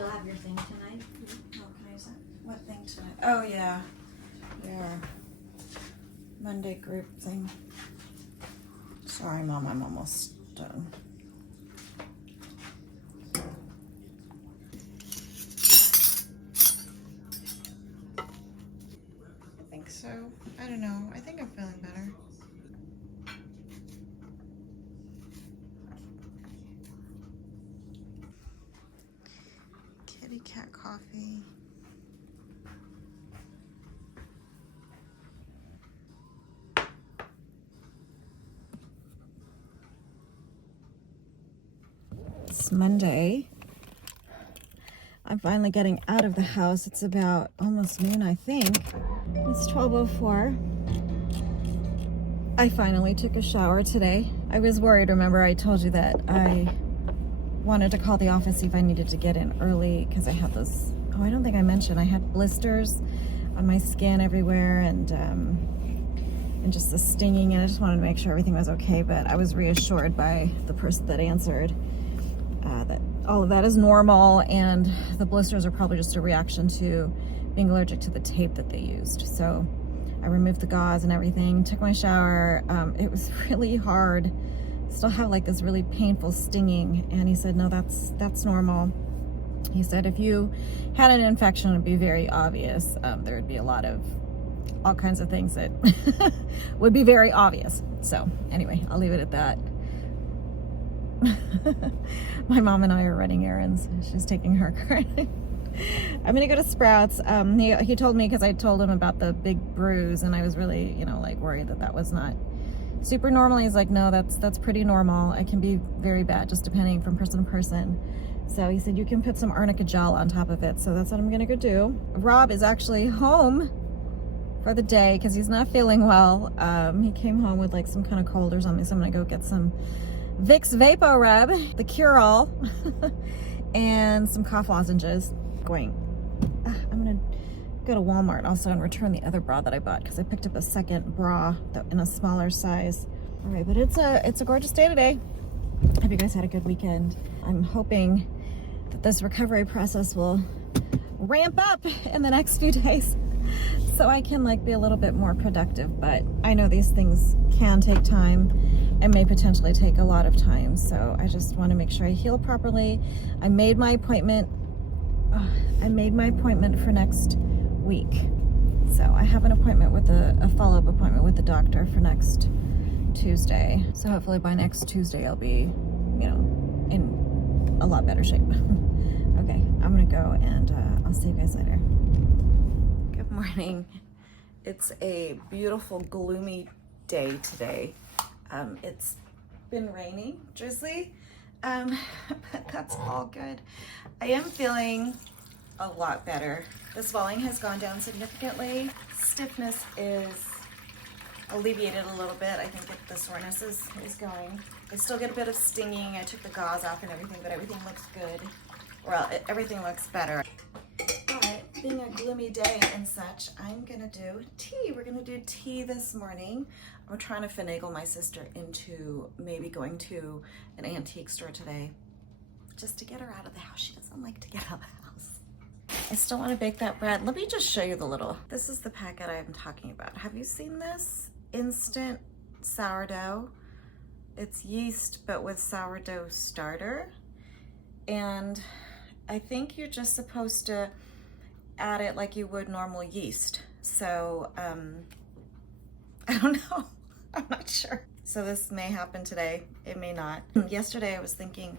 still have your thing tonight? Oh, can I use that? What thing tonight? Oh, yeah. Yeah. Monday group thing. Sorry, Mom, I'm almost done. I think so. I don't know. I think I'm feeling better. Kitty cat coffee. It's Monday. I'm finally getting out of the house. It's about almost noon, I think. It's 12:04. I finally took a shower today. I was worried, remember I told you that I wanted to call the office, see if I needed to get in early because I had those, oh, I don't think I mentioned, I had blisters on my skin everywhere and just the stinging, and I just wanted to make sure everything was okay, but I was reassured by the person that answered that all of that is normal and the blisters are probably just a reaction to being allergic to the tape that they used. So I removed the gauze and everything, took my shower. It was really hard. Still have like this really painful stinging, and he said, no, that's normal. He said if you had an infection, it would be very obvious. There would be a lot of all kinds of things that would be very obvious. So anyway, I'll leave it at that. My mom and I are running errands. She's taking her car. I'm gonna go to Sprouts. He told me, because I told him about the big bruise and I was really, like worried that was not super normal. He's like, no, that's pretty normal. It can be very bad, just depending from person to person. So he said you can put some arnica gel on top of it. So that's what I'm gonna go do. Rob is actually home for the day because he's not feeling well. He came home with like some kind of cold or something, so I'm gonna go get some Vicks VapoRub, the cure-all, and some cough lozenges. I'm gonna go to Walmart also and return the other bra that I bought because I picked up a second bra in a smaller size. All right, but it's a gorgeous day today. I hope you guys had a good weekend. I'm hoping that this recovery process will ramp up in the next few days so I can be a little bit more productive, but I know these things can take time and may potentially take a lot of time, so I just want to make sure I heal properly. I made my appointment for next week, so I have an appointment with a follow-up appointment with the doctor for next Tuesday, so hopefully by next Tuesday I'll be in a lot better shape. Okay, I'm gonna go and I'll see you guys later. Good morning. It's a beautiful gloomy day today. It's been raining, drizzly, but that's all good. I am feeling a lot better. The swelling has gone down significantly. Stiffness is alleviated a little bit. I think that the soreness is going. I still get a bit of stinging. I took the gauze off and everything, but everything looks good. Well, everything looks better. But being a gloomy day and such, I'm gonna do tea. We're gonna do tea this morning. I'm trying to finagle my sister into maybe going to an antique store today just to get her out of the house. She doesn't like to get out of the house. I still want to bake that bread. Let me just show you the little. This is the packet I'm talking about. Have you seen this? Instant sourdough. It's yeast, but with sourdough starter. And I think you're just supposed to add it like you would normal yeast. So, I don't know. I'm not sure. So this may happen today. It may not. Yesterday I was thinking,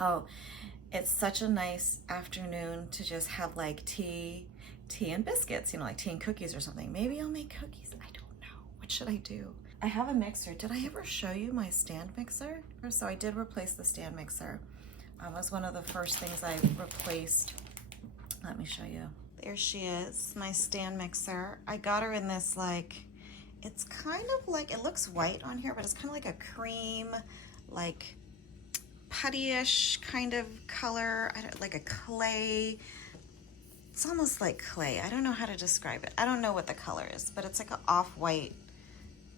oh, it's such a nice afternoon to just have tea and biscuits, like tea and cookies or something. Maybe I'll make cookies. I don't know. What should I do? I have a mixer. Did I ever show you my stand mixer? So I did replace the stand mixer. It was one of the first things I replaced. Let me show you. There she is, my stand mixer. I got her in this it's kind of it looks white on here, but it's kind of like a cream, puttyish kind of color. Like a clay. It's almost like clay. I don't know how to describe it. I don't know what the color is, but it's like an off-white,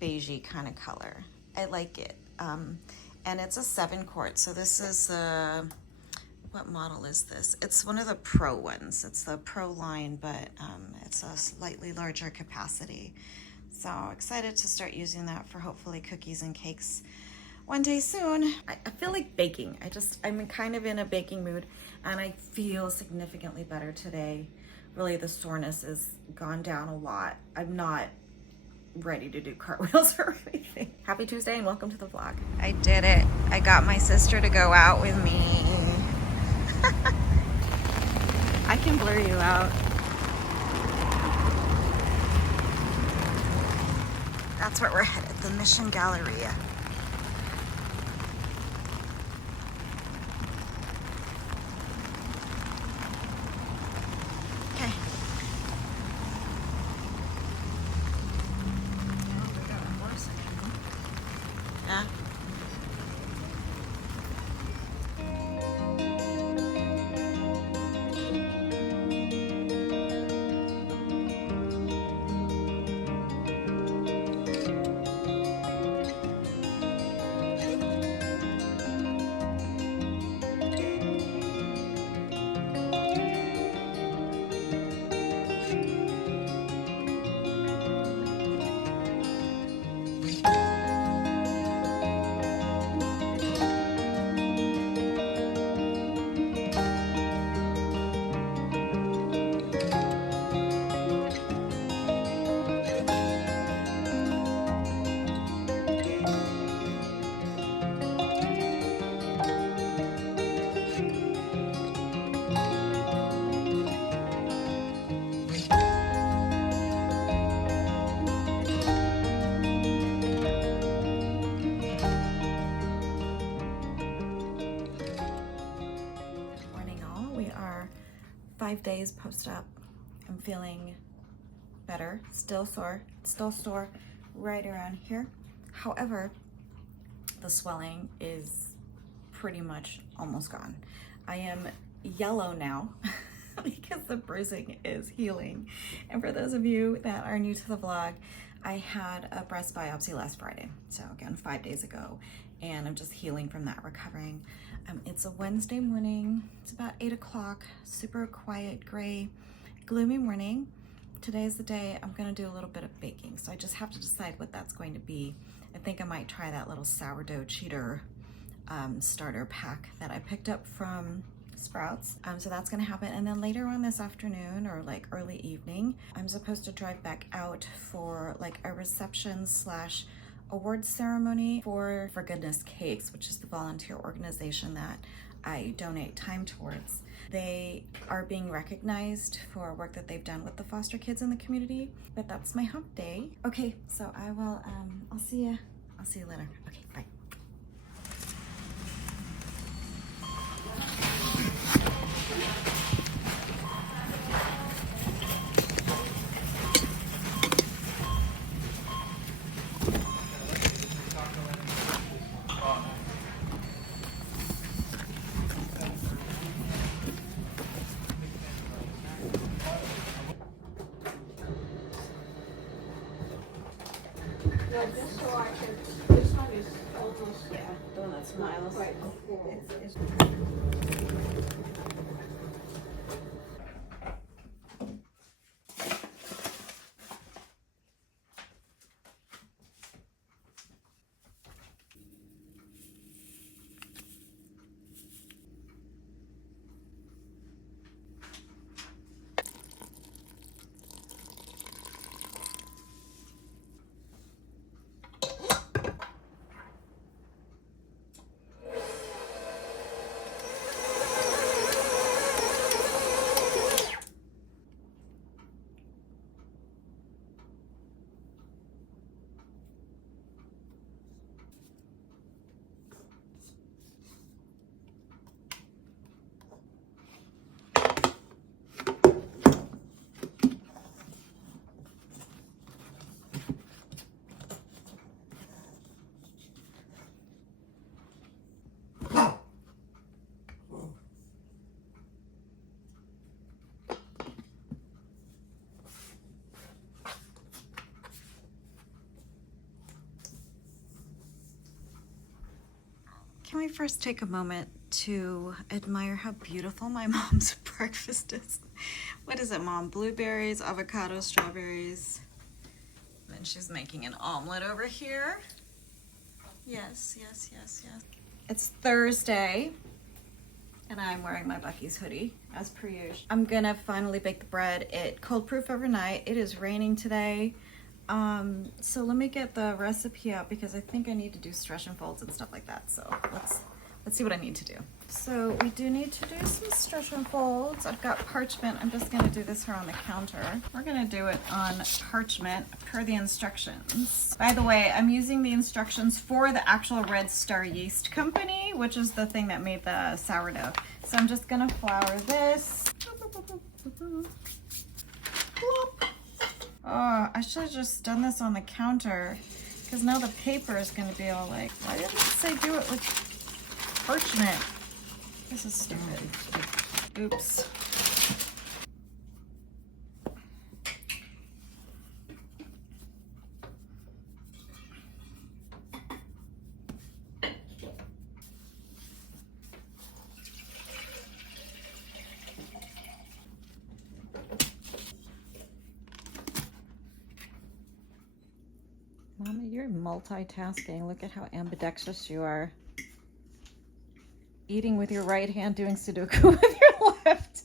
beigey kind of color. I like it. And it's a 7 quart. So this is what model is this? It's one of the Pro ones. It's the Pro line, but it's a slightly larger capacity. So excited to start using that for hopefully cookies and cakes one day soon. I feel like baking. I'm kind of in a baking mood, and I feel significantly better today. Really, the soreness has gone down a lot. I'm not ready to do cartwheels or anything. Happy Tuesday and welcome to the vlog. I did it. I got my sister to go out with me. I can blur you out. That's where we're headed, the Mission Galleria. Okay. Yeah. Morning all. We are 5 days post-op. I'm feeling better, still sore, right around here. However, the swelling is pretty much almost gone. I am yellow now because the bruising is healing. And for those of you that are new to the vlog, I had a breast biopsy last Friday. So again, 5 days ago, and I'm just healing from that, recovering. It's a Wednesday morning. It's about 8 o'clock, super quiet, gray, gloomy morning. Today is the day I'm gonna do a little bit of baking. So I just have to decide what that's going to be. I think I might try that little sourdough cheater starter pack that I picked up from Sprouts. So that's gonna happen. And then later on this afternoon or like early evening, I'm supposed to drive back out for like a reception slash awards ceremony for Goodness Cakes, which is the volunteer organization that I donate time towards. They are being recognized for work that they've done with the foster kids in the community, but that's my hump day. Okay, so I will, I'll see you later. Okay, bye. Yeah, just so I can, this one is almost, Yeah, the one that smiles. quite full. It's Can we first take a moment to admire how beautiful my mom's breakfast is. What is it, Mom? Blueberries, avocado, strawberries. And then she's making an omelet over here. Yes, yes, yes, yes. It's Thursday, and I'm wearing my Buc-ee's hoodie, as per usual. I'm gonna finally bake the bread. It cold proof overnight. It is raining today. So let me get the recipe out because I think I need to do stretch and folds and stuff like that. So let's see what I need to do. So we do need to do some stretch and folds. I've got parchment. I'm just gonna do this here on the counter. We're gonna do it on parchment per the instructions. By the way, I'm using the instructions for the actual Red Star Yeast Company, which is the thing that made the sourdough. So I'm just gonna flour this. Oh, I should have just done this on the counter because now the paper is going to be all like, why didn't it say do it with parchment? This is stupid. Oops. Mama, you're multitasking. Look at how ambidextrous you are. Eating with your right hand, doing Sudoku with your left.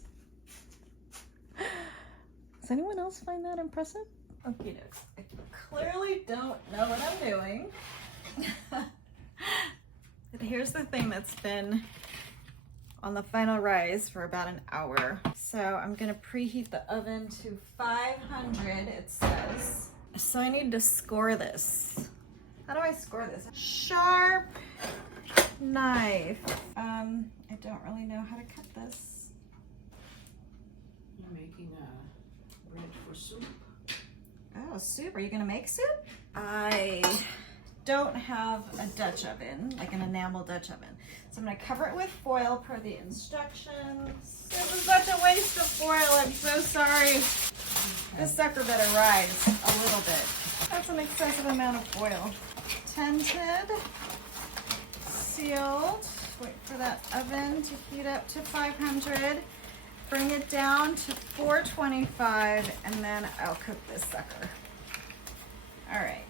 Does anyone else find that impressive? Okay, I clearly don't know what I'm doing. But here's the thing that's been on the final rise for about an hour. So I'm gonna preheat the oven to 500, it says. So I need to score this. How do I score this? Sharp knife. I don't really know how to cut this. You're making a bread for soup. Oh, soup. Are you gonna make soup? I don't have a Dutch oven, like an enamel Dutch oven. So I'm gonna cover it with foil per the instructions. This is such a waste of foil. I'm so sorry. This sucker better rise a little bit. That's an excessive amount of foil. Tented, sealed. Wait for that oven to heat up to 500. Bring it down to 425, and then I'll cook this sucker. All right.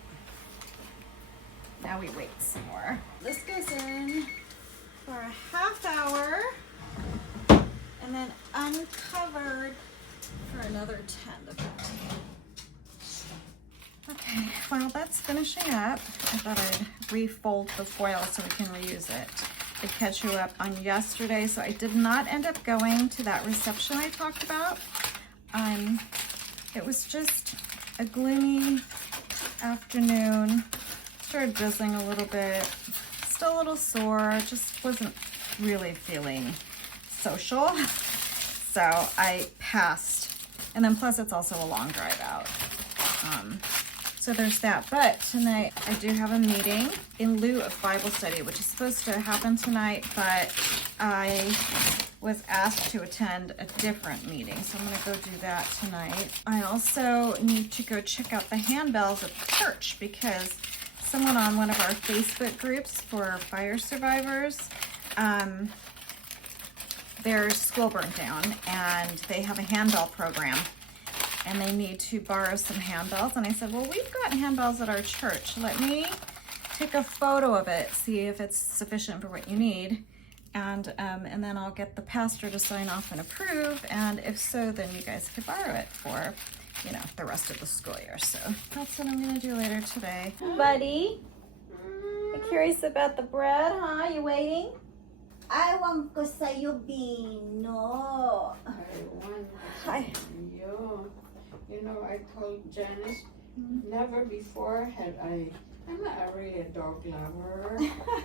Now we wait some more. This goes in for a half hour, and then uncovered for another 10 to 15. Okay, while that's finishing up, I thought I'd refold the foil so we can reuse it. I catch you up on yesterday, so I did not end up going to that reception I talked about. It was just a gloomy afternoon. Started drizzling a little bit, still a little sore, just wasn't really feeling social. So I passed. And then plus it's also a long drive out. So there's that. But tonight I do have a meeting in lieu of Bible study, which is supposed to happen tonight, but I was asked to attend a different meeting. So I'm gonna go do that tonight. I also need to go check out the handbells at the church because someone on one of our Facebook groups for fire survivors, their school burnt down and they have a handbell program and they need to borrow some handbells. And I said, well, we've got handbells at our church. Let me take a photo of it, see if it's sufficient for what you need. And then I'll get the pastor to sign off and approve. And if so, then you guys could borrow it for, you know, the rest of the school year. So that's what I'm gonna do later today. Buddy, you curious about the bread, huh? You waiting? I want ko sa'yo, Bino. I want Hi. you. You know, I told Janice, never before had I'm not really a dog lover.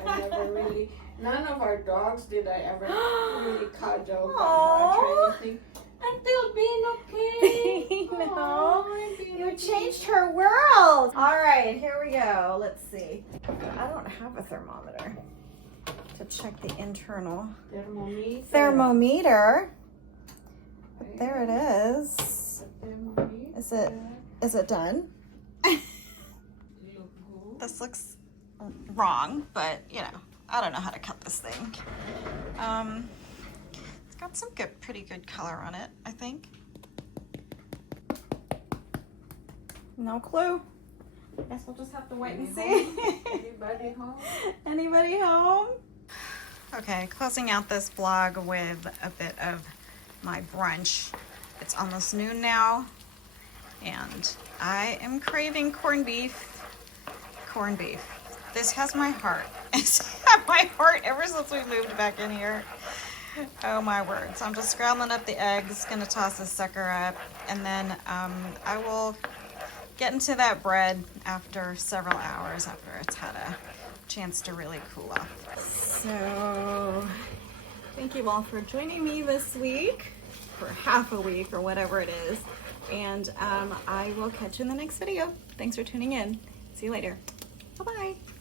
I never really, none of our dogs did I ever really cuddle much or anything. Until being okay. No, you changed her world. All right, here we go. Let's see. I don't have a thermometer to check the internal thermometer. But there it is. Is it done? This looks wrong, but you know, I don't know how to cut this thing. It's got some good, pretty good color on it, I think. No clue. Guess we'll just have to wait and see. Anybody home? Anybody home? Okay, closing out this vlog with a bit of my brunch. It's almost noon now, and I am craving corned beef. Corned beef. This has my heart. It's had my heart ever since we moved back in here. Oh my word. So I'm just scrambling up the eggs, gonna toss this sucker up, and then I will get into that bread after several hours after it's had a chance to really cool off. So thank you all for joining me this week, for half a week or whatever it is, and I will catch you in the next video. Thanks for tuning in. See you later. Bye-bye.